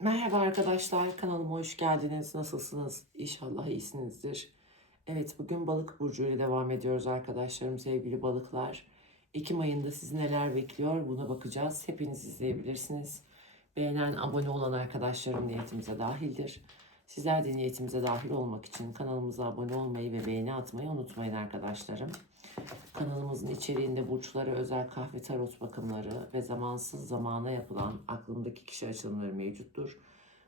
Merhaba arkadaşlar, kanalıma hoş geldiniz. Nasılsınız? İnşallah iyisinizdir. Evet, bugün balık burcu ile devam ediyoruz arkadaşlarım, sevgili balıklar. Ekim ayında sizi neler bekliyor buna bakacağız. Hepiniz izleyebilirsiniz. Beğenen, abone olan arkadaşlarım niyetimize dahildir. Sizler de niyetimize dahil olmak için kanalımıza abone olmayı ve beğeni atmayı unutmayın arkadaşlarım. Kanalımızın içeriğinde burçlara özel kahve tarot bakımları ve zamansız zamana yapılan aklımdaki kişi açılımları mevcuttur.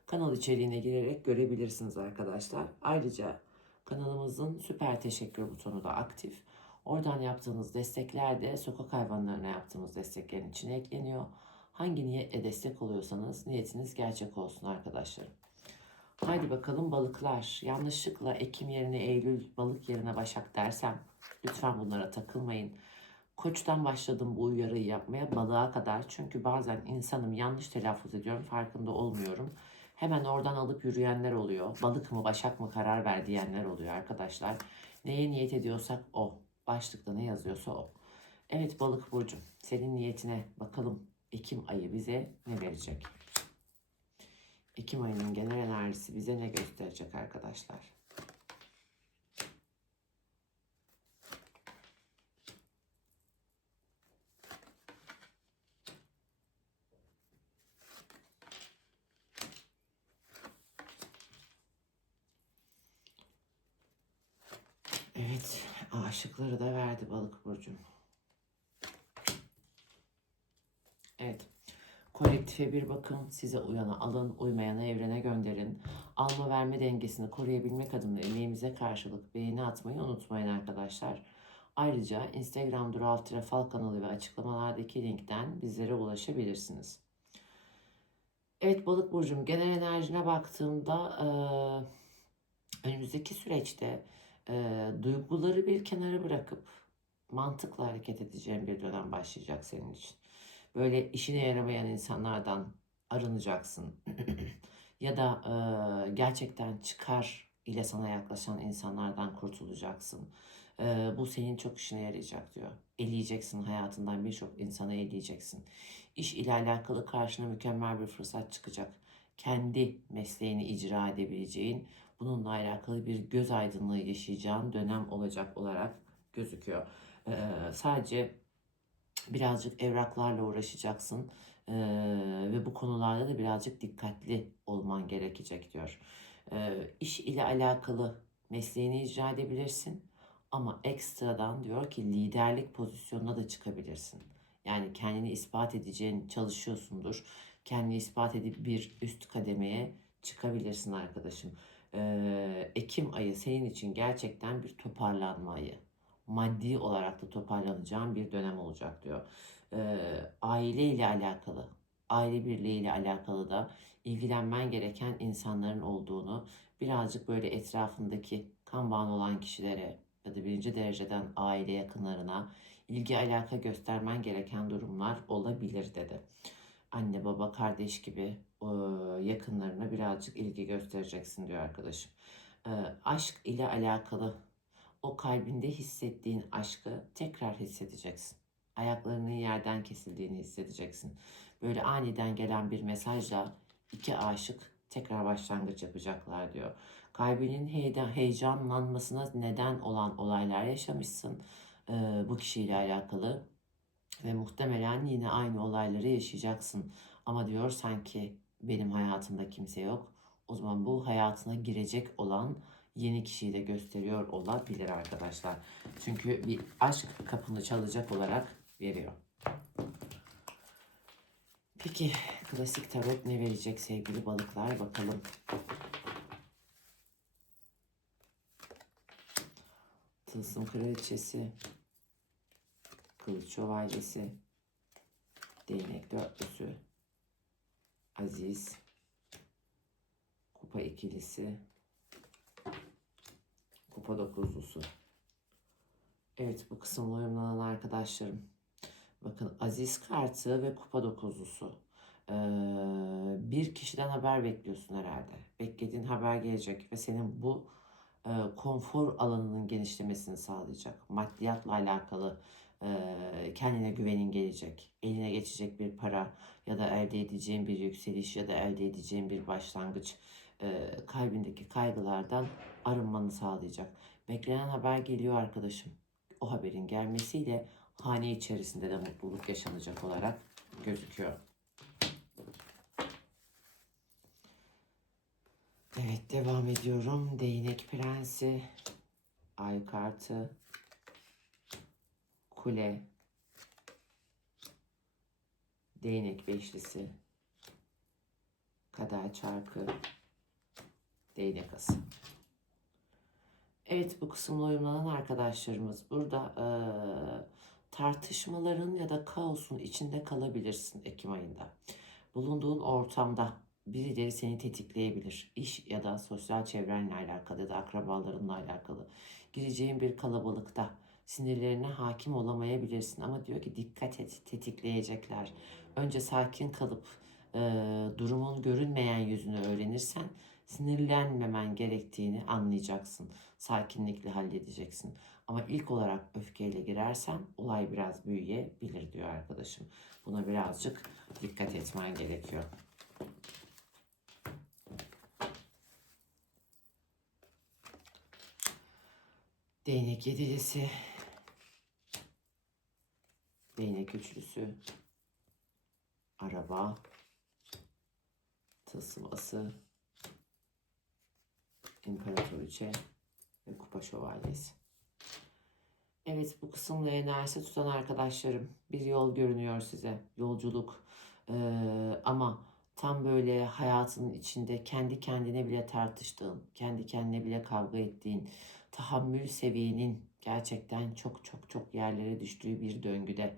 Kanal içeriğine girerek görebilirsiniz arkadaşlar. Ayrıca kanalımızın süper teşekkür butonu da aktif. Oradan yaptığınız destekler de sokak hayvanlarına yaptığımız desteklerin içine ekleniyor. Hangi niyetle destek oluyorsanız niyetiniz gerçek olsun arkadaşlarım. Haydi bakalım balıklar. Yanlışlıkla Ekim yerine Eylül, balık yerine Başak dersem lütfen bunlara takılmayın. Koçtan başladım bu uyarıyı yapmaya balığa kadar. Çünkü bazen insanım yanlış telaffuz ediyorum farkında olmuyorum. Hemen oradan alıp yürüyenler oluyor. Balık mı başak mı karar ver diyenler oluyor arkadaşlar. Neye niyet ediyorsak o. Başlıkta ne yazıyorsa o. Evet balık burcu senin niyetine bakalım Ekim ayı bize ne verecek? Ekim ayının genel enerjisi bize ne gösterecek arkadaşlar? Evet, aşıkları da verdi balık burcum. Evet. Kolektife bir bakın, size uyanı alın, uymayanı evrene gönderin. Alma verme dengesini koruyabilmek adına emeğimize karşılık beğeni atmayı unutmayın arkadaşlar. Ayrıca Instagram Dural Fal kanalı ve açıklamalardaki linkten bizlere ulaşabilirsiniz. Evet balık burcum genel enerjine baktığımda önümüzdeki süreçte duyguları bir kenara bırakıp mantıkla hareket edeceğin bir dönem başlayacak senin için. Böyle işine yaramayan insanlardan arınacaksın. ya da eee, gerçekten çıkar ile sana yaklaşan insanlardan kurtulacaksın. Eee, bu senin çok işine yarayacak diyor. Eleyeceksin hayatından birçok insanı eleyeceksin. İş ile alakalı karşına mükemmel bir fırsat çıkacak. Kendi mesleğini icra edebileceğin, bununla alakalı bir göz aydınlığı yaşayacağın dönem olacak olarak gözüküyor. Eee, sadece birazcık evraklarla uğraşacaksın Eee, ve bu konularda da birazcık dikkatli olman gerekecek diyor. Eee iş ile alakalı mesleğini icra edebilirsin ama ekstradan diyor ki liderlik pozisyonuna da çıkabilirsin. Yani kendini ispat edeceğin çalışıyorsundur. Kendini ispat edip bir üst kademeye çıkabilirsin arkadaşım. Eee, Ekim ayı senin için gerçekten bir toparlanma ayı maddi olarak da toparlanacağın bir dönem olacak diyor. Ee, aile ile alakalı, aile birliği ile alakalı da ilgilenmen gereken insanların olduğunu birazcık böyle etrafındaki kan bağın olan kişilere ya da birinci dereceden aile yakınlarına ilgi alaka göstermen gereken durumlar olabilir dedi. Anne, baba, kardeş gibi e, yakınlarına birazcık ilgi göstereceksin diyor arkadaşım. E, aşk ile alakalı o kalbinde hissettiğin aşkı tekrar hissedeceksin. Ayaklarının yerden kesildiğini hissedeceksin. Böyle aniden gelen bir mesajla iki aşık tekrar başlangıç yapacaklar diyor. Kalbinin heyecanlanmasına neden olan olaylar yaşamışsın bu kişiyle alakalı ve muhtemelen yine aynı olayları yaşayacaksın. Ama diyor sanki benim hayatımda kimse yok. O zaman bu hayatına girecek olan yeni kişiyi de gösteriyor olabilir arkadaşlar. Çünkü bir aşk kapını çalacak olarak veriyor. Peki klasik tarot ne verecek sevgili balıklar bakalım. Tılsım kraliçesi, kılıç şövalyesi, değnek dörtlüsü, aziz, kupa ikilisi, kupa dokuzlusu. Evet bu kısımla uyumlanan arkadaşlarım. Bakın aziz kartı ve kupa dokuzlusu. Ee, bir kişiden haber bekliyorsun herhalde. Beklediğin haber gelecek ve senin bu e, konfor alanının genişlemesini sağlayacak. Maddiyatla alakalı Ee, kendine güvenin gelecek. Eline geçecek bir para ya da elde edeceğin bir yükseliş ya da elde edeceğin bir başlangıç e, kalbindeki kaygılardan arınmanı sağlayacak. Beklenen haber geliyor arkadaşım. O haberin gelmesiyle hane içerisinde de mutluluk yaşanacak olarak gözüküyor. Evet devam ediyorum. Değnek prensi, ay kartı, kule, değnek beşlisi, kader çarkı, ası. Evet bu kısımla uyumlanan arkadaşlarımız burada eee, tartışmaların ya da kaosun içinde kalabilirsin Ekim ayında. Bulunduğun ortamda birileri seni tetikleyebilir. İş ya da sosyal çevrenle alakalı ya da akrabalarınla alakalı. Gireceğin bir kalabalıkta sinirlerine hakim olamayabilirsin ama diyor ki dikkat et tetikleyecekler. Önce sakin kalıp eee, durumun görünmeyen yüzünü öğrenirsen sinirlenmemen gerektiğini anlayacaksın. Sakinlikle halledeceksin. Ama ilk olarak öfkeyle girersen olay biraz büyüyebilir diyor arkadaşım. Buna birazcık dikkat etmen gerekiyor. Değnek yedilisi, değnek üçlüsü, araba, tılsım İmparatoriçe ve Kupa Şövalyesi. Evet bu kısımla enerjisi tutan arkadaşlarım bir yol görünüyor size. Yolculuk Ee, ama tam böyle hayatının içinde kendi kendine bile tartıştığın, kendi kendine bile kavga ettiğin, tahammül seviyenin gerçekten çok çok çok yerlere düştüğü bir döngüde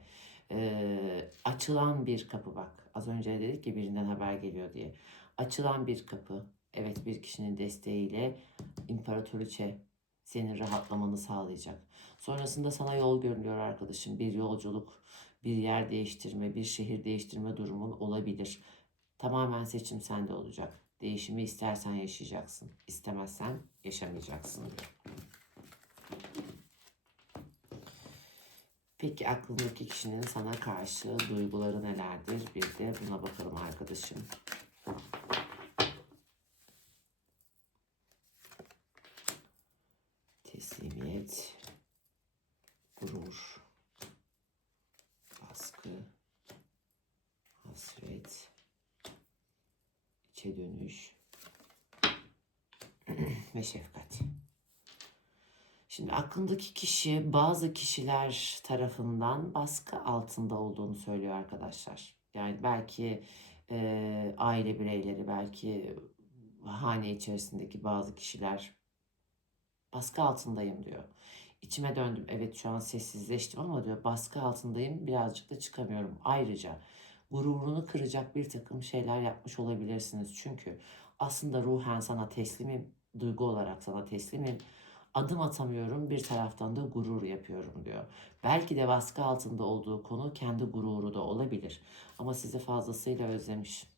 ee, açılan bir kapı bak. Az önce dedik ki birinden haber geliyor diye. Açılan bir kapı. Evet bir kişinin desteğiyle imparatoriçe senin rahatlamanı sağlayacak. Sonrasında sana yol görünüyor arkadaşım. Bir yolculuk, bir yer değiştirme, bir şehir değiştirme durumun olabilir. Tamamen seçim sende olacak. Değişimi istersen yaşayacaksın. İstemezsen yaşamayacaksın diyor. Peki aklındaki kişinin sana karşı duyguları nelerdir? Bir de buna bakalım arkadaşım. Teslimiyet, gurur, baskı, hasret, içe dönüş ve şefkat. Şimdi aklındaki kişi bazı kişiler tarafından baskı altında olduğunu söylüyor arkadaşlar. Yani belki e, aile bireyleri, belki hane içerisindeki bazı kişiler baskı altındayım diyor. İçime döndüm. Evet şu an sessizleştim ama diyor baskı altındayım. Birazcık da çıkamıyorum. Ayrıca gururunu kıracak bir takım şeyler yapmış olabilirsiniz. Çünkü aslında ruhen sana teslimim. Duygu olarak sana teslimim. Adım atamıyorum. Bir taraftan da gurur yapıyorum diyor. Belki de baskı altında olduğu konu kendi gururu da olabilir. Ama sizi fazlasıyla özlemiş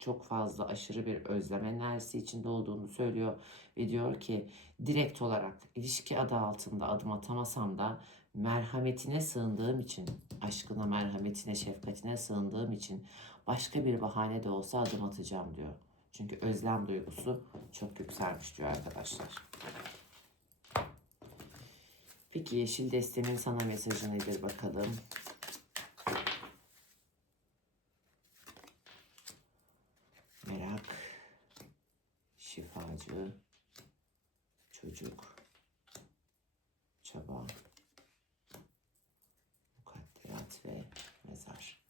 çok fazla aşırı bir özlem enerjisi içinde olduğunu söylüyor ve diyor ki direkt olarak ilişki adı altında adım atamasam da merhametine sığındığım için, aşkına, merhametine, şefkatine sığındığım için başka bir bahane de olsa adım atacağım diyor. Çünkü özlem duygusu çok yükselmiş diyor arkadaşlar. Peki yeşil destenin sana mesajı nedir bakalım? Çaba, mukadderat ve mezar.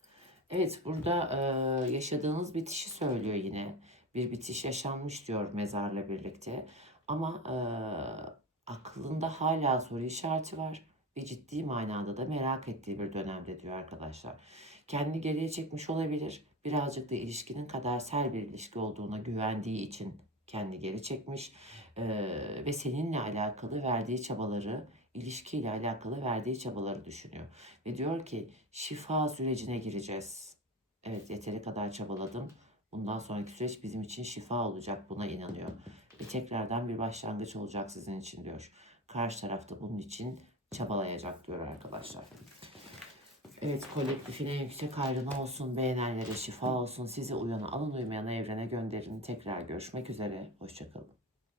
Evet burada e, yaşadığınız bitişi söylüyor yine. Bir bitiş yaşanmış diyor mezarla birlikte. Ama e, aklında hala soru işareti var ve ciddi manada da merak ettiği bir dönemde diyor arkadaşlar. Kendini geriye çekmiş olabilir. Birazcık da ilişkinin kadersel bir ilişki olduğuna güvendiği için kendi geri çekmiş Ee, ve seninle alakalı verdiği çabaları, ilişkiyle alakalı verdiği çabaları düşünüyor. Ve diyor ki şifa sürecine gireceğiz. Evet yeteri kadar çabaladım. Bundan sonraki süreç bizim için şifa olacak buna inanıyor. Ve tekrardan bir başlangıç olacak sizin için diyor. Karşı tarafta bunun için çabalayacak diyor arkadaşlar. Evet kolektifin en yüksek hayrına olsun. Beğenenlere şifa olsun. Sizi uyanı alın uymayanı evrene gönderin. Tekrar görüşmek üzere. Hoşçakalın.